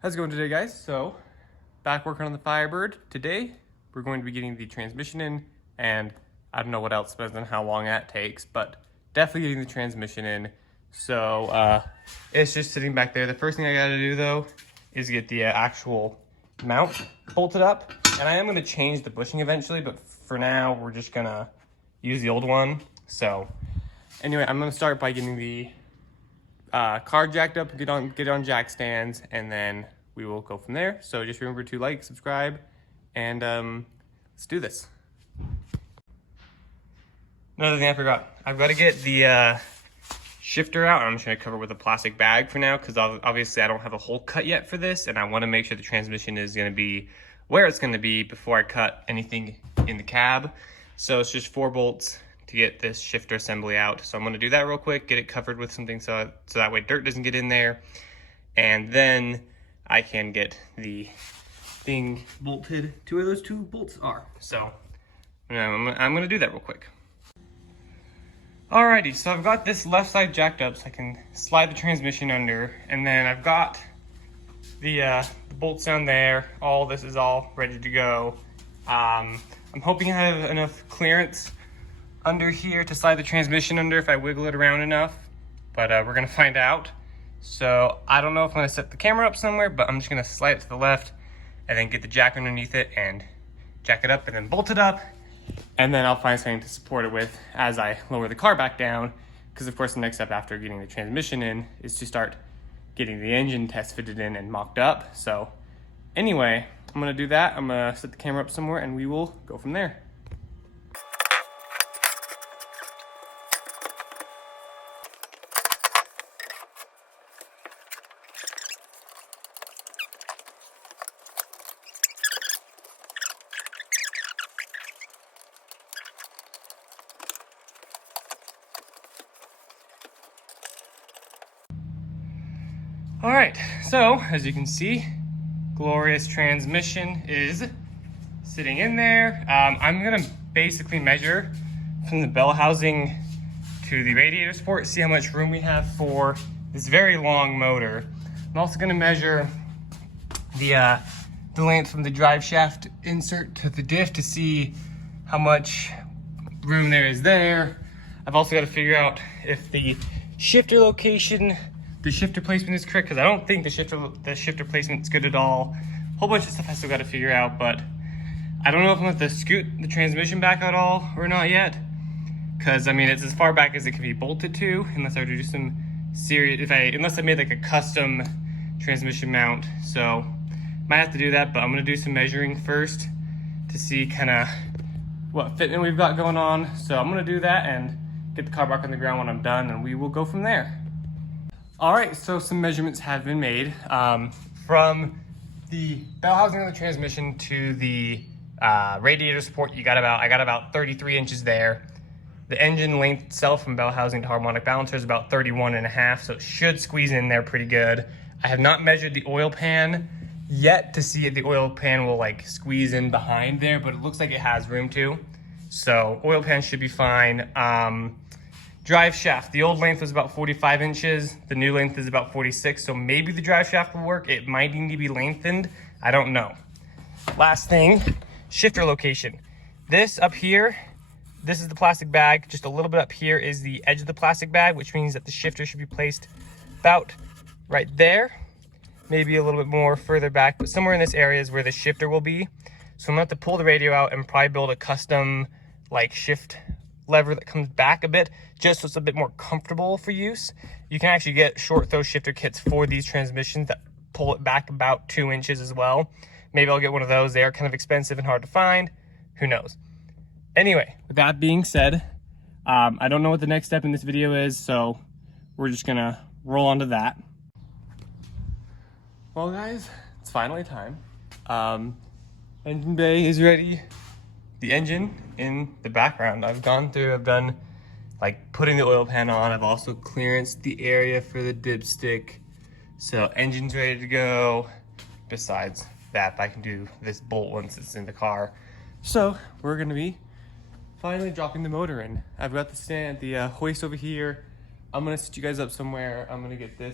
How's it going today, guys? So, back working on the Firebird. Today, we're going to be getting the transmission in, and I don't know what else, depends on how long that takes, but definitely getting the transmission in. So, it's just sitting back there. The first thing I gotta do, though, is get the actual mount bolted up, and I am gonna change the bushing eventually, but for now, we're just gonna use the old one. So, anyway, I'm gonna start by getting the car jacked up, get on jack stands, and then we will go from there. So just remember to like, subscribe, and let's do this. Another thing I forgot, I've got to get the shifter out. I'm just going to cover it with a plastic bag for now, because obviously I don't have a hole cut yet for this, and I want to make sure the transmission is going to be where it's going to be before I cut anything in the cab. So it's just 4 bolts to get this shifter assembly out. So I'm gonna do that real quick, get it covered with something so that way dirt doesn't get in there. And then I can get the thing bolted to where those 2 bolts are. So I'm gonna do that real quick. Alrighty, so I've got this left side jacked up so I can slide the transmission under, and then I've got the bolts down there. All this is all ready to go. I'm hoping I have enough clearance under here to slide the transmission under if I wiggle it around enough, but we're gonna find out. So I don't know if I'm gonna set the camera up somewhere, but I'm just gonna slide it to the left and then get the jack underneath it and jack it up and then bolt it up, and then I'll find something to support it with as I lower the car back down, because of course the next step after getting the transmission in is to start getting the engine test fitted in and mocked up. So anyway, I'm gonna do that. I'm gonna set the camera up somewhere and we will go from there. All right, so as you can see, glorious transmission is sitting in there. I'm gonna basically measure from the bell housing to the radiator support, see how much room we have for this very long motor. I'm also gonna measure the length from the drive shaft insert to the diff to see how much room there is there. I've also got to figure out if the shifter location, the shifter placement is correct, because I don't think the shifter placement is good at all. A whole bunch of stuff I still got to figure out, but I don't know if I'm going to scoot the transmission back at all or not yet, because I mean it's as far back as it can be bolted to, unless I were to do some serious, unless I made like a custom transmission mount. So might have to do that, but I'm going to do some measuring first to see kind of what fitment we've got going on. So I'm going to do that and get the car back on the ground when I'm done, and we will go from there. All right, so some measurements have been made. From the bell housing of the transmission to the radiator support, I got about 33 inches there. The engine length itself from bell housing to harmonic balancer is about 31.5, so it should squeeze in there pretty good. I have not measured the oil pan yet to see if the oil pan will like squeeze in behind there, but it looks like it has room to. So oil pan should be fine. Drive shaft, the old length was about 45 inches. The new length is about 46. So maybe the drive shaft will work. It might need to be lengthened. I don't know. Last thing, shifter location. This up here, this is the plastic bag. Just a little bit up here is the edge of the plastic bag, which means that the shifter should be placed about right there. Maybe a little bit more further back, but somewhere in this area is where the shifter will be. So I'm gonna have to pull the radio out and probably build a custom like shift lever that comes back a bit, just so it's a bit more comfortable for use. You can actually get short throw shifter kits for these transmissions that pull it back about 2 inches as well. Maybe I'll get one of those. They are kind of expensive and hard to find. Who knows? Anyway, with that being said, I don't know what the next step in this video is, so we're just gonna roll on to that. Well guys, it's finally time. Engine bay is ready. The engine in the background, I've done like putting the oil pan on. I've also clearanced the area for the dipstick. So engine's ready to go. Besides that, I can do this bolt once it's in the car. So we're gonna be finally dropping the motor in. I've got the hoist over here. I'm gonna set you guys up somewhere. I'm gonna get the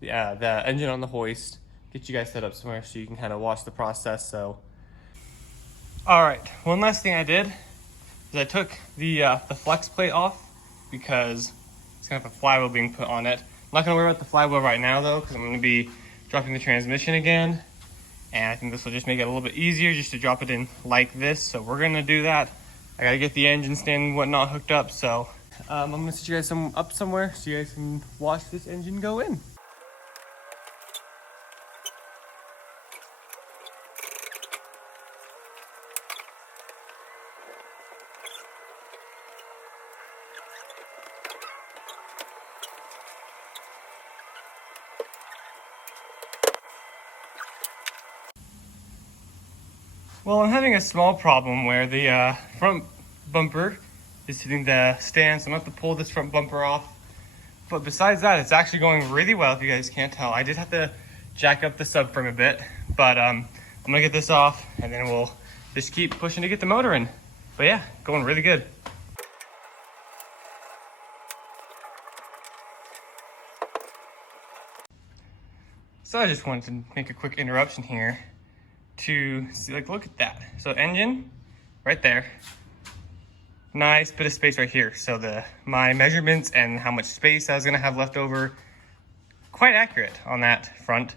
engine on the hoist, get you guys set up somewhere so you can kind of watch the process. So, all right, one last thing I did is I took the flex plate off because it's kind of a flywheel being put on it. I'm not gonna worry about the flywheel right now though, because I'm gonna be dropping the transmission again. And I think this will just make it a little bit easier just to drop it in like this. So we're gonna do that. I gotta get the engine stand and whatnot hooked up. So I'm gonna set you guys up somewhere so you guys can watch this engine go in. Well, I'm having a small problem where the front bumper is hitting the stand, so I'm gonna have to pull this front bumper off. But besides that, it's actually going really well, if you guys can't tell. I did have to jack up the subframe a bit, but I'm gonna get this off and then we'll just keep pushing to get the motor in. But yeah, going really good. So I just wanted to make a quick interruption here to see, like, look at that. So engine right there, nice bit of space right here. So my measurements and how much space I was gonna have left over, quite accurate on that front.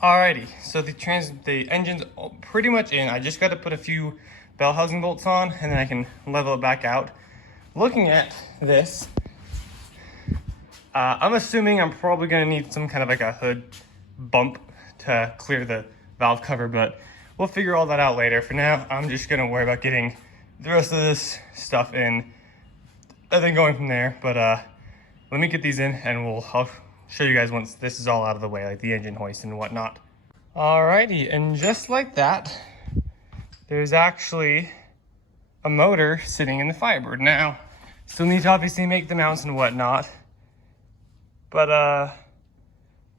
Alrighty, so the engine's pretty much in. I just got to put a few bell housing bolts on and then I can level it back out. Looking at this, I'm assuming I'm probably gonna need some kind of like a hood bump to clear the valve cover, but we'll figure all that out later. For now, I'm just gonna worry about getting the rest of this stuff in and then going from there. But let me get these in and I'll show you guys once this is all out of the way, like the engine hoist and whatnot. Alrighty, and just like that, there's actually a motor sitting in the Firebird. Now, still need to obviously make the mounts and whatnot, but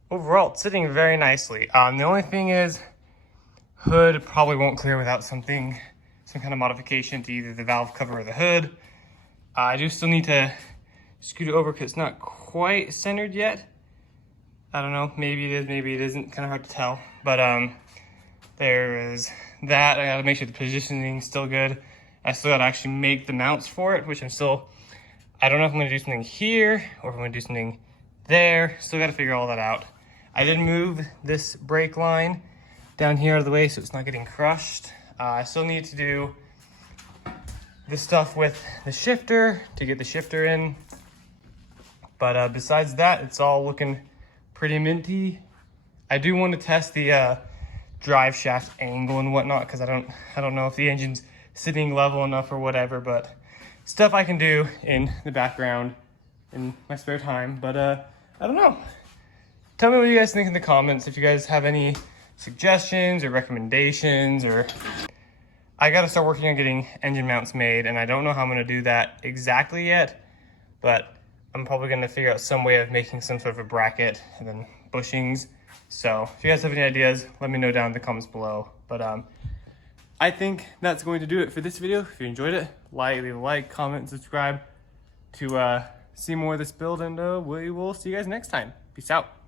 overall it's sitting very nicely. The only thing is, hood probably won't clear without some kind of modification to either the valve cover or the hood. I do still need to scoot it over because it's not quite centered yet. I don't know, maybe it is, maybe it isn't, kind of hard to tell. But there is that. I gotta make sure the positioning's still good. I still gotta actually make the mounts for it, which I don't know if I'm gonna do something here or if I'm gonna do something there. Still gotta figure all that out. I did move this brake line down here out of the way so it's not getting crushed. I still need to do this stuff with the shifter to get the shifter in. But besides that, it's all looking pretty minty. I do want to test the drive shaft angle and whatnot because I don't know if the engine's sitting level enough or whatever, but stuff I can do in the background in my spare time. But I don't know. Tell me what you guys think in the comments if you guys have any suggestions or recommendations. Or I got to start working on getting engine mounts made, and I don't know how I'm going to do that exactly yet, but I'm probably going to figure out some way of making some sort of a bracket and then bushings. So if you guys have any ideas, let me know down in the comments below. But I think that's going to do it for this video. If you enjoyed it, leave a like, comment, subscribe to see more of this build, and we will see you guys next time. Peace out.